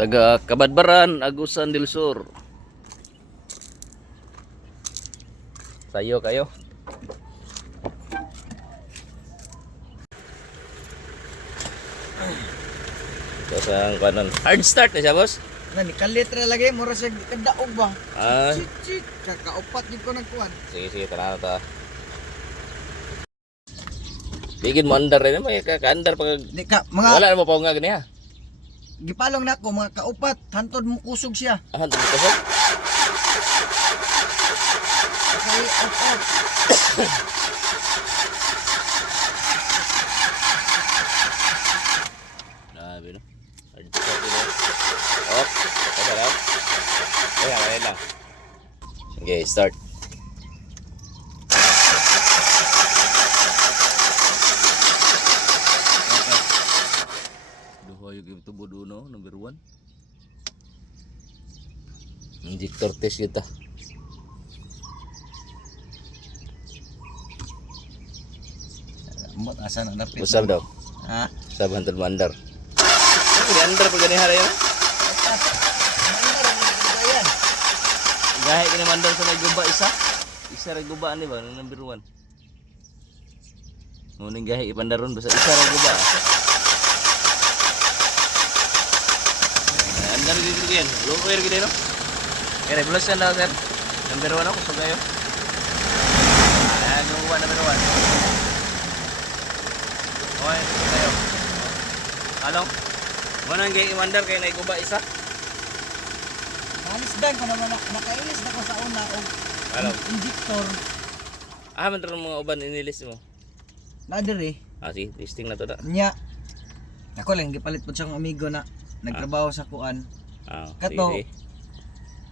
Taga Kabadbaran, Agusan del Sur. Sayo kayo. Tapos ang kanon. Hard start na siya, boss. Nani kalitra lagi mura sa kadaog ba? Ah, Chit kakaupat gyud ko nagkuan. sige, tara na ta. Bigin mo andar rin naman, ka-andar pag... Di ka mga Wala na mo pa nga gani ha. gipalong nako mga kaupat hantod mo kusog siya. Ah, hindi ko sa. Kay out. Grabe no. Hard start ito. Op, tara lang. Ayan lang. Okay, start. Yung tubo doon, number 1. Injector test kita. Amot asa na dapit. Usab daw. Ha? Usab hantod mo andar. Ano andar pag gani hara yan? Gahe kini mandar sa guba isa. Isa ra guba ani ba number 1. Nguning gahe ipandaron basta isa ra guba. Andar dito yan. Low air gid no. Kaya plus yan daw sir. Number 1 ako sa kayo. Ayan yung number 1. Okay, kayo. Halo. Mo nang gay imandar kay nay guba isa. Alisdan ko naman nakailis na ko sa una og Halo. injector Ah, man ron mga uban inilis mo. na diri Ah, sige, testing na to da. nya. Ako lang gipalit pud siyang amigo na nagtrabaho sa kuan. Ah, Kato. sige.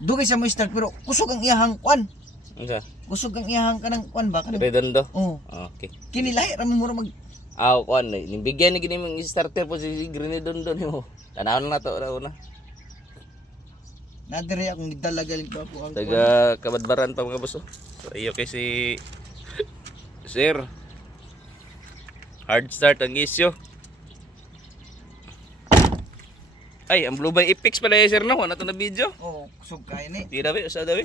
Dugay sa mo start pero kusog ang iyahang kuan. Unsa? Kusog ang iyahang kanang kuan ba kanang. Redondo. Oh. Ah, okay. Kini lahi ra mo mura mag Ah, kuan ni bigyan ni gini mong starter po si Redondo nimo. Tanaw na to ra una. na diri akong gidala galing ko ako ang kuan. Taga Kabadbaran pa mga boss. So iyo kay si Sir. Hard start ang isyo. Ay, ang Blue Bay Epix pala yung sir no, ano to na video? Oh, kusog kay ni. Di daw sa daw.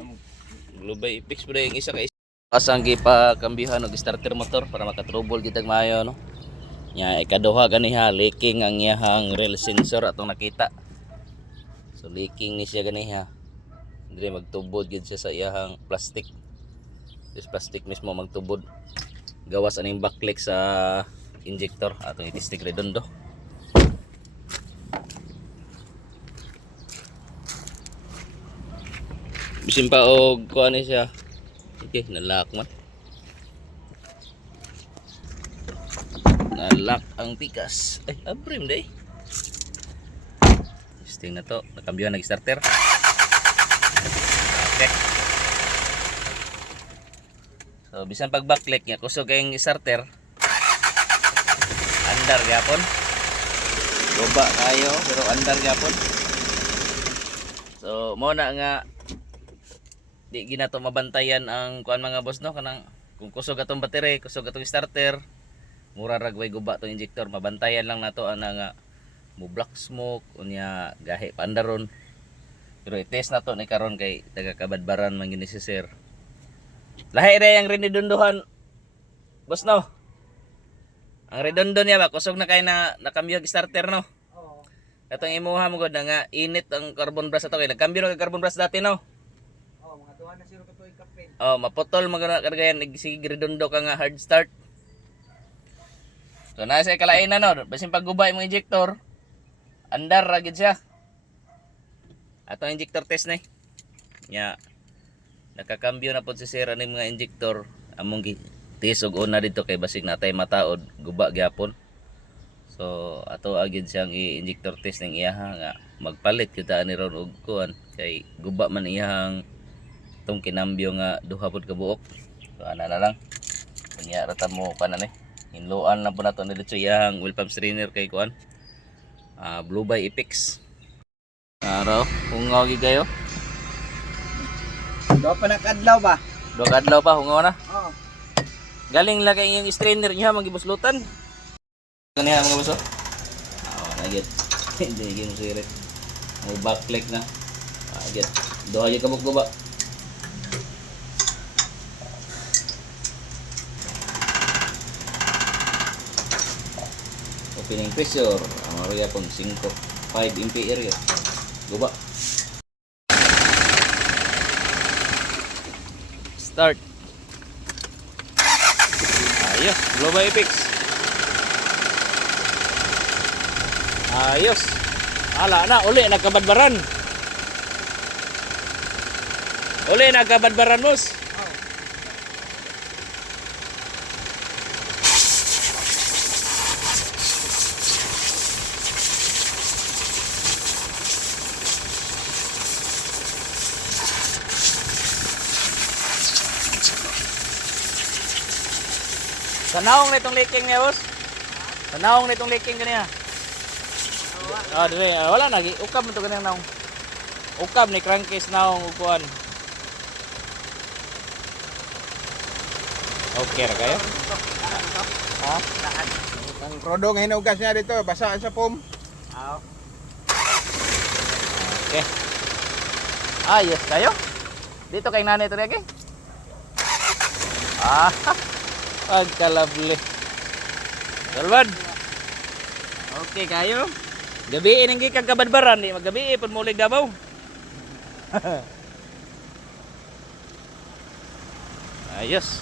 Blue Bay Epix pala yung isa kay asang gipa kambihan og starter motor para makatrouble gitag maayo no. Nya ikaduha ganiha leaking ang iyahang rail sensor atong nakita. So leaking ni siya ganiha. Dire magtubod gid siya sa iyahang plastic. This plastic mismo magtubod. Gawas aning backlight sa injector atong itistik redondo. Bisin pa og kuan ni siya. Okay, nalock man. Nalock ang pikas. Ay, abrim day. Testing na to. Nakambyo nag starter. Okay. So bisan pag backlight nya kusog kayong starter. Andar gyapon. Goba kayo pero andar gyapon. So mo na nga di ginato mabantayan ang kuan mga boss no kanang kung kusog atong battery, kusog atong starter, mura ra way guba tong injector, mabantayan lang nato ana nga mo black smoke unya gahi pandaron. Pero i-test nato ni karon kay taga Kabadbaran man gini si sir. Lahi ra yang redondohan. Boss no. Ang redondo niya ba kusog na kay na nakambyo og starter no. Oh. Katong imuha mo gud nga init ang carbon brush ato kay nagkambyo na carbon brush dati no. Oh, mga 200 ka to ikapin. Oh, maputol magana kargayan sige redondo ka nga hard start. So na sa kalain na no, basin paggubay mo injector. Andar ra gid siya. Ato injector test na. Nya nakakambyo na pod si sir ani mga injector among test og una dito kay basig natay mataod guba gyapon. So ato agid siyang i-injector test ning iyaha nga magpalit kita ani ron og kuan kay guba man iyang tong kinambyo nga duha pod ka buok. So ana na lang. Kunya rata mo kanan hinluan lang po nato ni dito iyang oil pump strainer kay kuan. Blue Bay Epix. Araw, hungaw gi kayo. Do pa nakadlaw ba? Do kadlaw pa hungaw na. Oh. Galing lang kay yung strainer niya magibuslutan. Kaniya mga buso. Nagit. Hindi mo sirit. May backlight na. Agad. Duha yung kabuk guba. Opening pressure. Ang area pong 5 ampere. Guba. Start. Ayos. Global Apex. Ayos. Ala na, uli nagkabadbaran. Uli nagkabadbaran mos. Tanawang nitong leaking niya, boss. Tanawang nitong leaking kaniya. Ah, dire, wala na, ukab nito kanang naong. Ukab ni crankcase naong upuan. Okay ra kayo? Ha? Ang rodong hinugas niya dito, basa sa foam. Okay. Ayos kayo? Dito kay nanay to lagi. Pagkalabli. Salvan. Okay kayo. Gabi ini kag kabadbaran di magabi pun mulig Davao. Ayos.